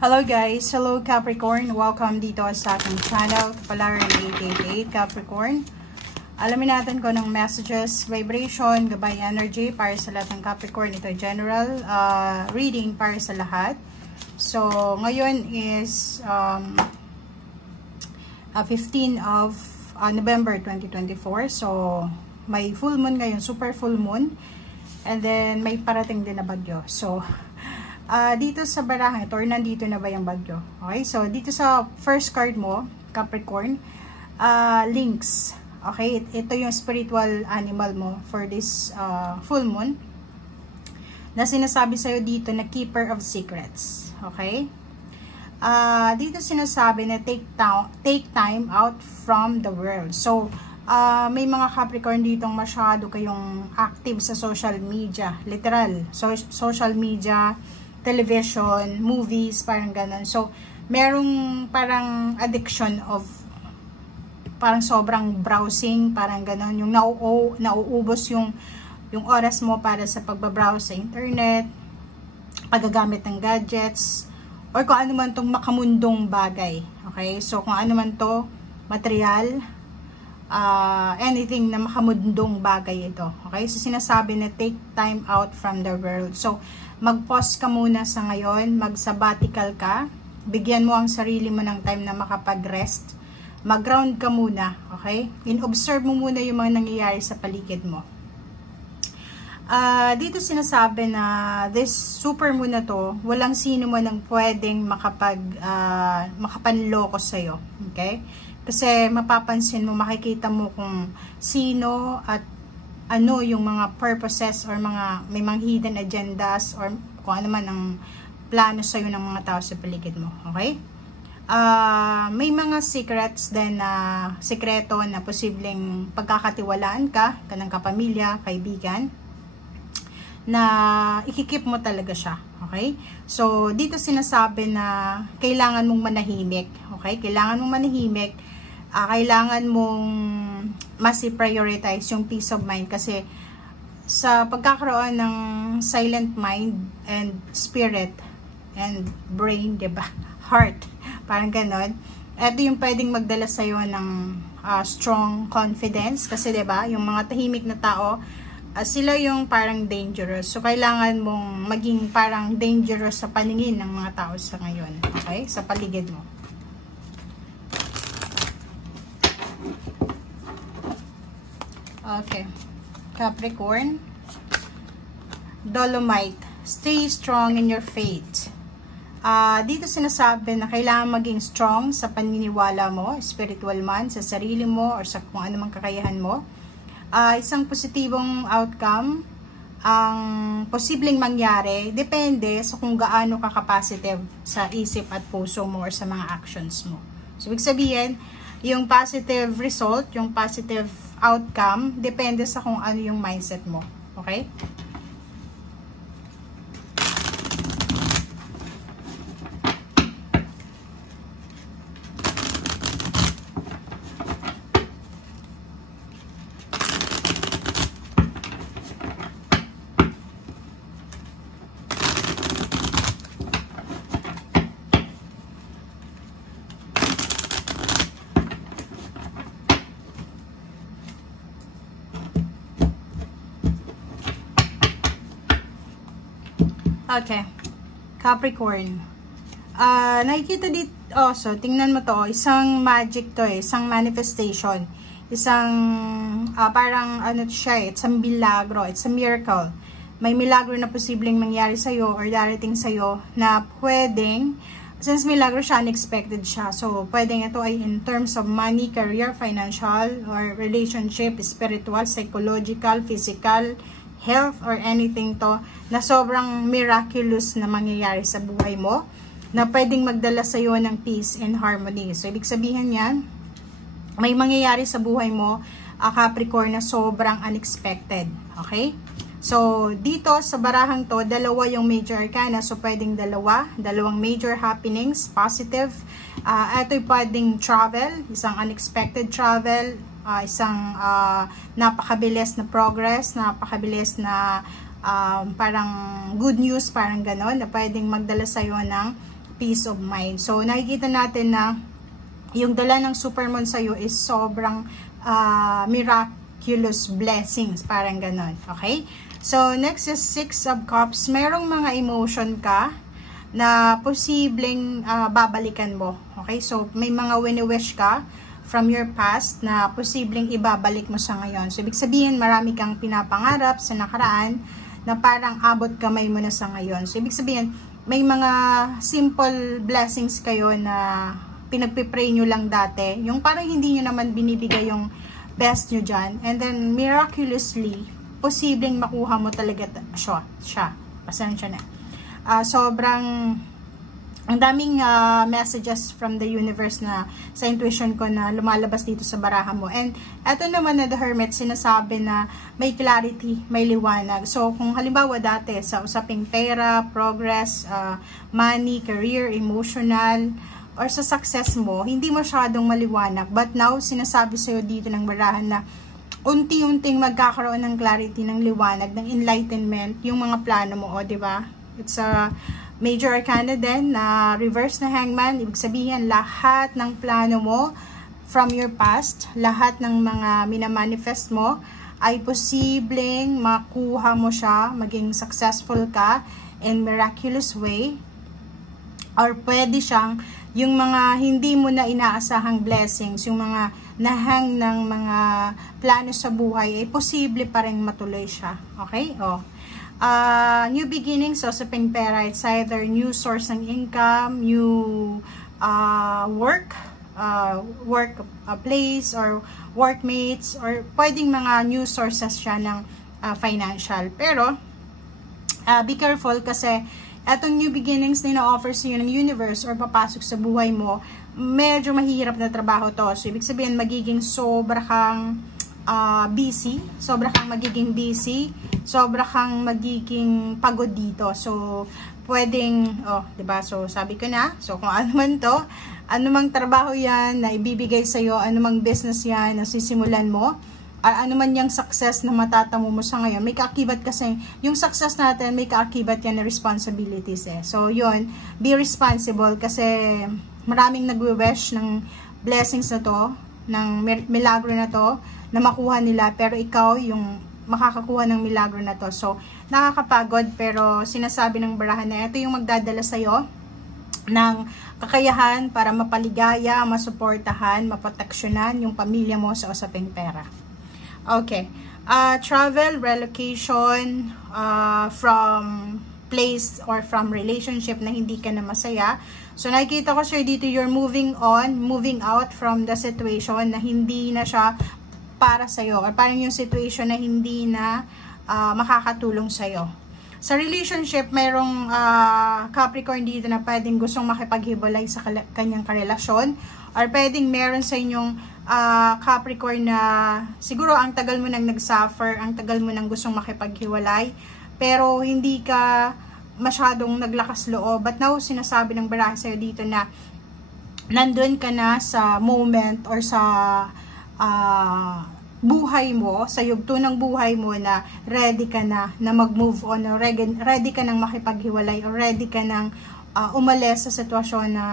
Hello guys! Hello Capricorn! Welcome dito sa ating channel, Kapalaran 888 Capricorn. Alamin natin kung anong messages, vibration, gabay energy para sa lahat ng Capricorn. Ito general reading para sa lahat. So, ngayon is 15 of November 2024. So, may full moon ngayon, super full moon. And then, may parating din na bagyo. So, dito sa barahan ito, or nandito na ba yung bagyo? Okay, so dito sa first card mo, Capricorn, Lynx. Okay, ito yung spiritual animal mo for this full moon. Na sinasabi sa'yo dito na keeper of secrets. Okay? Dito sinasabi na take time out from the world. So, may mga Capricorn ditong masyado kayong active sa social media. Literal. So, social media, television, movies, parang ganun. So, merong parang addiction of parang sobrang browsing, parang ganun. Yung nauubos yung oras mo para sa pagbabrowse sa internet, paggagamit ng gadgets, or kung ano man tong makamundong bagay. Okay? So, kung ano man to, material, anything na makamundong bagay ito. Okay? So, sinasabi na take time out from the world. So, mag-pause ka muna sa ngayon, mag-sabbatical ka, bigyan mo ang sarili mo ng time na makapag-rest, mag-ground ka muna, okay? In-observe mo muna yung mga nangyayari sa paligid mo. Dito sinasabi na this super moon na to, walang sino man ang pwedeng makapanloko sa'yo, okay? Kasi mapapansin mo, makikita mo kung sino at ano yung mga purposes or may mga hidden agendas or kung ano man ang plano sa'yo ng mga tao sa paligid mo. Okay? May mga secrets din na sikreto na posibleng pagkakatiwalaan ka, kanang kapamilya, kaibigan, na ikikip mo talaga siya. Okay? So, dito sinasabi na kailangan mong manahimik. Okay? Kailangan mong manahimik. Kailangan mong mas i-prioritize yung peace of mind kasi sa pagkakaroon ng silent mind and spirit and brain, diba? Heart, parang ganon. Ito yung pwedeng magdala sa'yo ng strong confidence kasi diba, yung mga tahimik na tao, sila yung parang dangerous. So, kailangan mong maging parang dangerous sa paningin ng mga tao sa ngayon. Okay? Sa paligid mo. Okay. Capricorn. Dolomite. Stay strong in your faith. Dito sinasabi na kailangan maging strong sa paniniwala mo, spiritual man, sa sarili mo, or sa kung ano mang kakayahan mo. Isang positibong outcome ang posibleng mangyari, depende sa kung gaano ka-capacitive sa isip at puso mo or sa mga actions mo. So, ibig sabihin, yung positive result, yung positive outcome, depende sa kung ano yung mindset mo. Okay? Okay. Capricorn. Nakikita dito, so, tingnan mo to, isang magic to isang manifestation. Isang, parang, ano siya it's a milagro, it's a miracle. May milagro na posibleng mangyari sa'yo or darating sa'yo na pwedeng, since milagro siya, unexpected siya. So, pwedeng ito ay in terms of money, career, financial, or relationship, spiritual, psychological, physical, health, or anything to na sobrang miraculous na mangyayari sa buhay mo na pwedeng magdala sa iyo ng peace and harmony. So, ibig sabihin yan, may mangyayari sa buhay mo, Capricorn, na sobrang unexpected. Okay? So, dito sa barahang to, dalawa yung major arcana. So, pwedeng dalawang major happenings, positive. Ito'y pwedeng travel, isang unexpected travel, isang napakabilis na progress, napakabilis na parang good news, parang ganon, na pwedeng magdala sa'yo ng peace of mind. So, nakikita natin na yung dala ng supermoon sa'yo is sobrang miraculous blessings. Parang ganon. Okay? So, next is 6 of Cups. Merong mga emotion ka na posibleng babalikan mo. Okay? So, may mga wini-wish ka from your past na posibleng ibabalik mo sa ngayon. So, ibig sabihin, marami kang pinapangarap sa nakaraan na parang abot kamay mo na sa ngayon. So, ibig sabihin, may mga simple blessings kayo na pinagpipray nyo lang dati. Yung parang hindi nyo naman binibigay yung best nyo dyan. And then, miraculously, posibleng makuha mo talaga siya. Pasensya na. Ang daming messages from the universe na sa intuition ko na lumalabas dito sa baraha mo. And eto naman na the Hermit, sinasabi na may clarity, may liwanag. So kung halimbawa dati sa usaping pera, progress, money, career, emotional, or sa success mo, hindi masyadong maliwanag. But now, sinasabi sa'yo dito ng barahan na unti-unting magkakaroon ng clarity, ng liwanag, ng enlightenment, yung mga plano mo, o diba? It's a Major Arcana din na reverse na Hangman. Ibig sabihin, lahat ng plano mo from your past, lahat ng mga minamanifest mo, ay posibleng makuha mo siya, maging successful ka in miraculous way. Or pwede siyang, yung mga hindi mo na inaasahang blessings, yung mga nahang ng mga plano sa buhay, ay posible pa rin matuloy siya. Okay? New beginnings, so sa pera, it's either new source ng income, new work place, or workmates, or pwedeng mga new sources siya ng financial. Pero, be careful kasi etong new beginnings na ina-offer sa iyo ng universe or papasok sa buhay mo, medyo mahirap na trabaho to. So, ibig sabihin, magiging sobra kang busy, sobra kang magiging busy, sobra kang magiging pagod dito. So, pwedeng, diba? So, sabi ko na, so kung ano man to, anumang trabaho yan na ibibigay sa'yo, anumang business yan na sisimulan mo, ano man yung success na matatamo mo sa ngayon, may kaakibat kasi, yung success natin, may kaakibat yan na responsibilities eh. So, yun, be responsible kasi maraming nagwe-wish ng blessings na to, ng milagro na to, na makuha nila, pero ikaw yung makakakuha ng milagro na to. So, nakakapagod, pero sinasabi ng barahan na ito yung magdadala sa'yo ng kakayahan para mapaligaya, masuportahan, maproteksyonan yung pamilya mo sa usaping pera. Okay. Travel, relocation, from place or from relationship na hindi ka na masaya. So, nakikita ko sir dito, you're moving on, moving out from the situation na hindi na siya para sa'yo, or parang yung situation na hindi na makakatulong sa'yo. Sa relationship, mayroong Capricorn dito na pwedeng gustong makipaghiwalay sa kanyang karelasyon, or pwedeng meron sa inyong Capricorn na siguro ang tagal mo nang nagsuffer, ang tagal mo nang gustong makipaghiwalay, pero hindi ka masyadong naglakas loob. But now, sinasabi ng baraha sa'yo dito na nandun ka na sa moment or sa buhay mo, sa yugto ng buhay mo na ready ka na mag-move on, or ready ka nang makipaghiwalay, or ready ka nang umalis sa sitwasyon na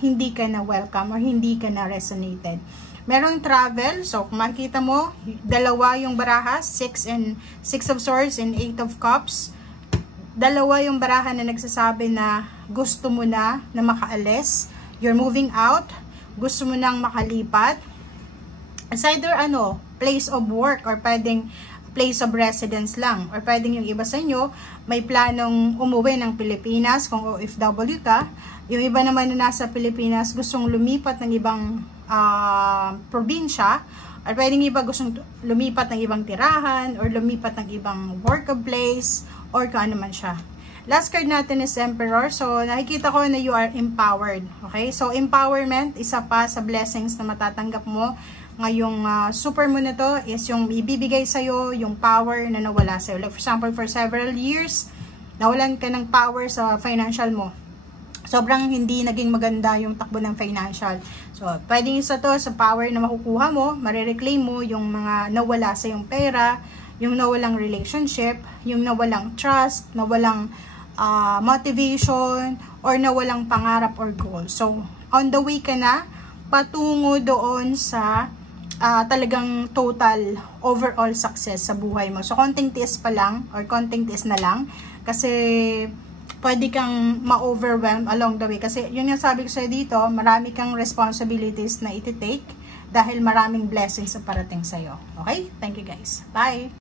hindi ka na welcome or hindi ka na resonated. Merong travel, so kung makikita mo, dalawa yung baraha, 6 of Swords and 8 of Cups. Dalawa yung baraha na nagsasabi na gusto mo na makaalis, you're moving out, gusto mo nang makalipat. It's either place of work, or pwedeng place of residence lang, or pwedeng yung iba sa inyo may planong umuwi ng Pilipinas kung OFW ka, yung iba naman na nasa Pilipinas gustong lumipat ng ibang probinsya, or pwedeng iba gustong lumipat ng ibang tirahan, or lumipat ng ibang workplace, or kung ano man siya. Last card natin is Emperor. So, nakikita ko na you are empowered. Okay? So, empowerment, isa pa sa blessings na matatanggap mo ngayong super moon na to is yung ibibigay sa'yo yung power na nawala sa'yo. Like for example, for several years, nawalan ka ng power sa financial mo. Sobrang hindi naging maganda yung takbo ng financial. So, pwedeng isa to sa power na makukuha mo, marireclaim mo yung mga nawala sa yung pera, yung nawalang relationship, yung nawalang trust, nawalang motivation, or na walang pangarap or goal. So, on the way ka na, patungo doon sa talagang total overall success sa buhay mo. So, konting tiis pa lang, or konting tiis na lang, kasi pwede kang ma-overwhelm along the way. Kasi, yun yung sabi ko sa'yo dito, marami kang responsibilities na iti-take, dahil maraming blessings sa parating sa'yo. Okay? Thank you guys. Bye!